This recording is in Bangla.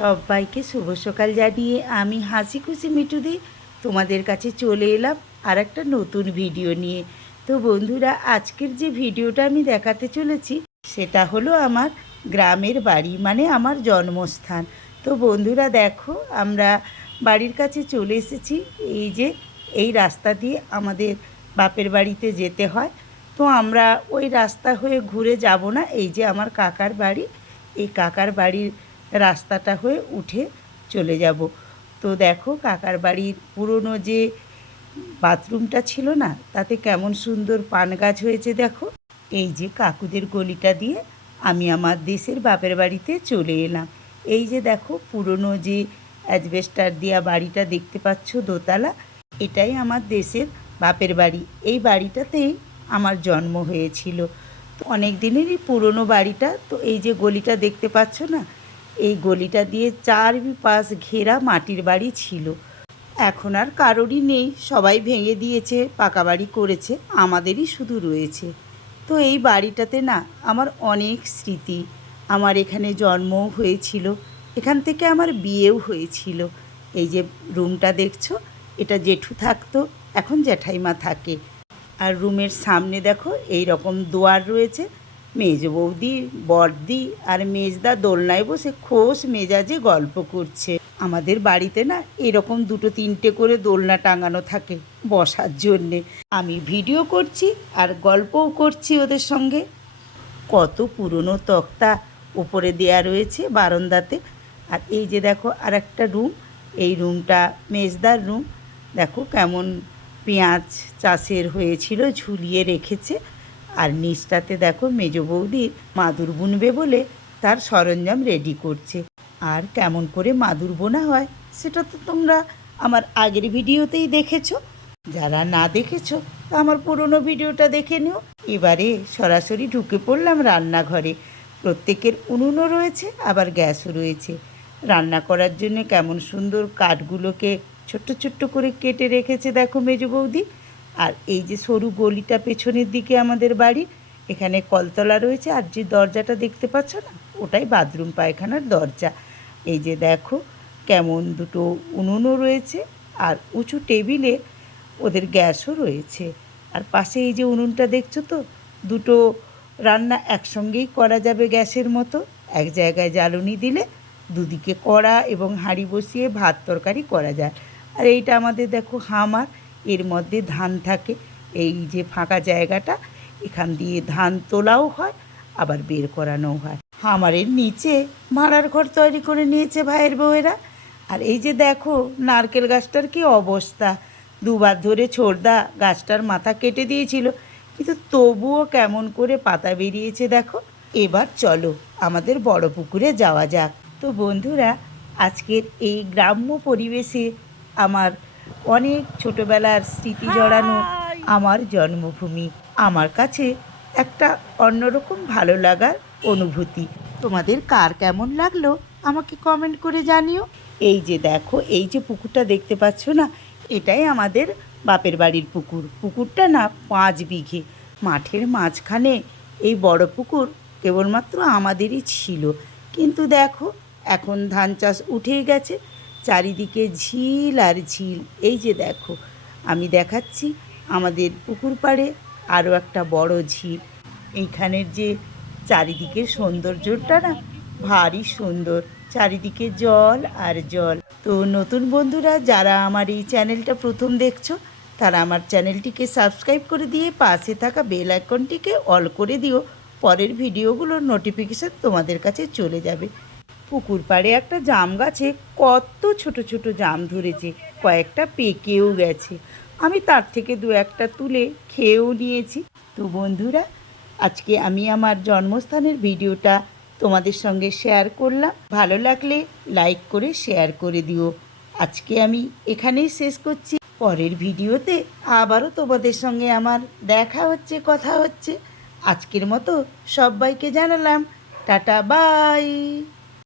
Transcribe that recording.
সবাইকে শুভ সকাল জানিয়ে আমি হাসি খুশি মিঠুদি তোমাদের কাছে চলে এলাম আর একটা নতুন ভিডিও নিয়ে। তো বন্ধুরা, আজকের যে ভিডিওটা আমি দেখাতে চলেছি সেটা হলো আমার গ্রামের বাড়ি, মানে আমার জন্মস্থান। তো বন্ধুরা দেখো, আমরা বাড়ির কাছে চলে এসেছি। এই যে এই রাস্তা দিয়ে আমাদের বাপের বাড়িতে যেতে হয়। তো আমরা ওই রাস্তা হয়ে ঘুরে যাব না, এই যে আমার কাকার বাড়ি, এই কাকার বাড়ির রাস্তাটা হয়ে উঠে চলে যাব। তো দেখো, কাকার বাড়ির পুরনো যে বাথরুমটা ছিল না, তাতে কেমন সুন্দর পান গাছ হয়েছে দেখো। এই যে কাকুদের গলিটা দিয়ে আমি আমার দেশের বাপের বাড়িতে চলে এলাম। এই যে দেখো, পুরনো যে অ্যাজবেস্টার দেওয়া বাড়িটা দেখতে পাচ্ছ, দোতলা, এটাই আমার দেশের বাপের বাড়ি। এই বাড়িটাতেই আমার জন্ম হয়েছিল। তো অনেক দিনেরই পুরনো বাড়িটা। তো এই যে গলিটা দেখতে পাচ্ছ না, এই গলিটা দিয়ে চারপাশ ঘেরা মাটির বাড়ি ছিল। এখন আর কারোরই নেই, সবাই ভেঙে দিয়েছে, পাকা বাড়ি করেছে, আমাদেরই শুধু রয়েছে। তো এই বাড়িটাতে না আমার অনেক স্মৃতি। আমার এখানে জন্মও হয়েছিল, এখান থেকে আমার বিয়েও হয়েছিল। এই যে রুমটা দেখছো, এটা জেঠু থাকতো, এখন জ্যাঠাইমা থাকে। আর রুমের সামনে দেখো এই রকম দুয়ার রয়েছে। মেজ বৌদি, বড়দি আর মেজদা দোলনায় বসে খোশ মেজাজে গল্প করছে। আমাদের বাড়িতে না এরকম দুটো তিনটে করে দোলনা টাঙানো থাকে বসার জন্যে। আমি ভিডিও করছি আর গল্পও করছি ওদের সঙ্গে। কত পুরনো তক্তা উপরে দেয়া রয়েছে বারান্দাতে। আর এই যে দেখো আর একটা রুম, এই রুমটা মেজদার রুম। দেখো কেমন পেঁয়াজ চাষের হয়েছিল, ঝুলিয়ে রেখেছে। আর নিচটাতে দেখো মেজ বৌদির মাদুর বুনবে বলে তার সরঞ্জাম রেডি করছে। আর কেমন করে মাদুর বোনা হয় সেটা তো তোমরা আমার আগের ভিডিওতেই দেখেছো। যারা না দেখেছো তা আমার পুরনো ভিডিওটা দেখে নিও। এবারে সরাসরি ঢুকে পড়লাম রান্নাঘরে। প্রত্যেকের উনুনও রয়েছে, আবার গ্যাসও রয়েছে। রান্না করার জন্য কেমন সুন্দর কাঠগুলোকে ছোট্ট ছোট্ট করে কেটে রেখেছে দেখো মেজ বৌদি। আর এই যে সরু গলিটা পেছনের দিকে আমাদের বাড়ি, এখানে কলতলা রয়েছে। আর যে দরজাটা দেখতে পাচ্ছ না, ওটাই বাথরুম পায়খানার দরজা। এই যে দেখো কেমন দুটো উনুনও রয়েছে, আর উঁচু টেবিলে ওদের গ্যাসও রয়েছে। আর পাশে এই যে উনুনটা দেখছো তো, দুটো রান্না একসঙ্গেই করা যাবে গ্যাসের মতো। এক জায়গায় জ্বালনি দিলে দুদিকে কড়া এবং হাঁড়ি বসিয়ে ভাত তরকারি করা যায়। আর এইটা আমাদের দেখো হামার, এর মধ্যে ধান থাকে। এই যে ফাঁকা জায়গাটা, এখান দিয়ে ধান তোলাও হয়, আবার বের করানোও হয়। হামারের নিচে ভাড়ার ঘর তৈরি করে নিয়েছে ভাইয়ের বউয়েরা। আর এই যে দেখো নারকেল গাছটার কি অবস্থা, দুবার ধরে ছোড়দা গাছটার মাথা কেটে দিয়েছিল, কিন্তু তবুও কেমন করে পাতা বেরিয়েছে দেখো। এবার চলো আমাদের বড় পুকুরে যাওয়া যাক। তো বন্ধুরা, আজকের এই গ্রাম্য পরিবেশে আমার অনেক ছোটোবেলার স্মৃতি জড়ানো আমার জন্মভূমি আমার কাছে একটা অন্যরকম ভালো লাগার অনুভূতি। তোমাদের কার কেমন লাগলো আমাকে কমেন্ট করে জানিও। এই যে দেখো, এই যে পুকুরটা দেখতে পাচ্ছ না, এটাই আমাদের বাপের বাড়ির পুকুর। পুকুরটা না 5 বিঘে। মাঠের মাঝখানে এই বড় পুকুর কেবলমাত্র আমাদেরই ছিল। কিন্তু দেখো এখন ধান চাষ উঠেই গেছে, চারিদিকে ঝিল আর ঝিল। এই যে দেখো আমি দেখাচ্ছি আমাদের পুকুর পাড়ে আরও একটা বড় ঝিল। এইখানের যে চারিদিকের সৌন্দর্যটা না ভারী সুন্দর, চারিদিকে জল আর জল। তো নতুন বন্ধুরা যারা আমার এই চ্যানেলটা প্রথম দেখছো, তারা আমার চ্যানেলটিকে সাবস্ক্রাইব করে দিয়ে পাশে থাকা বেল আইকনটিকে অল করে দিও। পরের ভিডিওগুলোর নোটিফিকেশান তোমাদের কাছে চলে যাবে। পুকুর পাড়ে একটা জাম গাছে কত ছোট ছোট জাম ধরেছে, কয়েকটা পেকেও গেছে। আমি তার থেকে দু একটা তুলে খেয়েও নিয়েছি। তো বন্ধুরা, আজকে আমি আমার জন্মস্থানের ভিডিওটা তোমাদের সঙ্গে শেয়ার করলাম। ভালো লাগলে লাইক করে শেয়ার করে দিও। আজকে আমি এখানেই শেষ করছি। পরের ভিডিওতে আবারও তোমাদের সঙ্গে আমার দেখা হচ্ছে, কথা হচ্ছে। আজকের মতো সবাইকে জানালাম টাটা, বাই।